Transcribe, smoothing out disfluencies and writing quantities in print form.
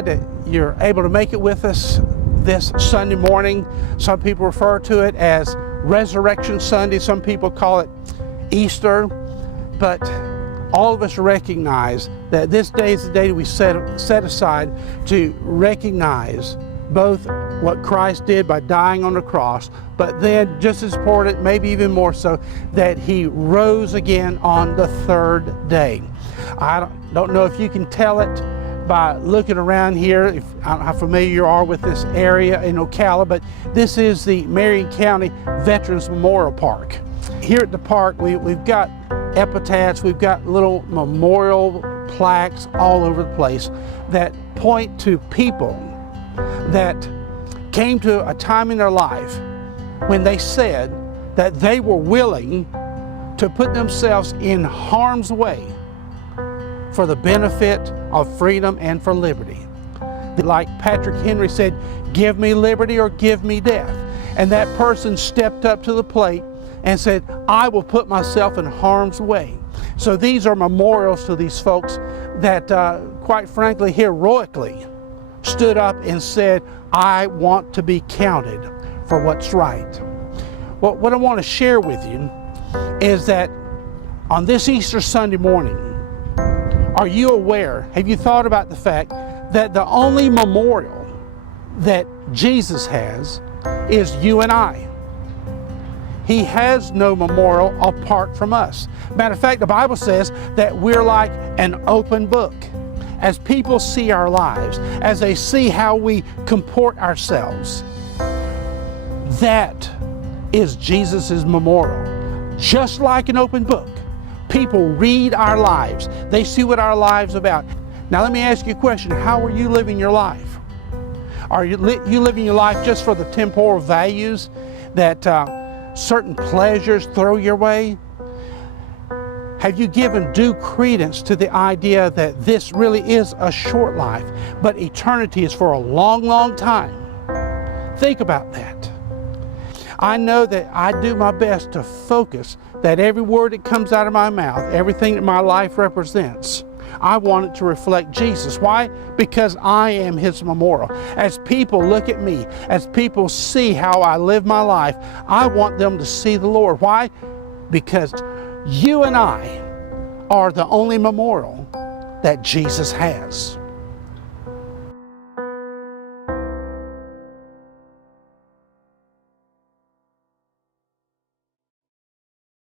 glad that you're able to make it with us this Sunday morning. Some people refer to it as Resurrection Sunday. Some people call it Easter. But all of us recognize that this day is the day that we set aside to recognize both what Christ did by dying on the cross, but then just as important, maybe even more so, that He rose again on the third day. I don't know if you can tell it by looking around here, I don't know how familiar you are with this area in Ocala, but this is the Marion County Veterans Memorial Park. Here at the park, we've got epitaphs, we've got little memorial plaques all over the place that point to people that came to a time in their life when they said that they were willing to put themselves in harm's way for the benefit of freedom and for liberty. Like Patrick Henry said, give me liberty or give me death. And that person stepped up to the plate and said, I will put myself in harm's way. So these are memorials to these folks that, quite frankly, heroically stood up and said, I want to be counted for what's right. Well, what I want to share with you is that on this Easter Sunday morning, are you aware, have you thought about the fact that the only memorial that Jesus has is you and I? He has no memorial apart from us. Matter of fact, the Bible says that we're like an open book. As people see our lives, as they see how we comport ourselves, that is Jesus' memorial. Just like an open book, people read our lives. They see what our lives are about. Now let me ask you a question. How are you living your life? Are you living your life just for the temporal values that certain pleasures throw your way? Have you given due credence to the idea that this really is a short life, but eternity is for a long, long time? Think about that. I know that I do my best to focus that every word that comes out of my mouth, everything that my life represents, I want it to reflect Jesus. Why? Because I am His memorial. As people look at me, as people see how I live my life, I want them to see the Lord. Why? Because you and I are the only memorial that Jesus has.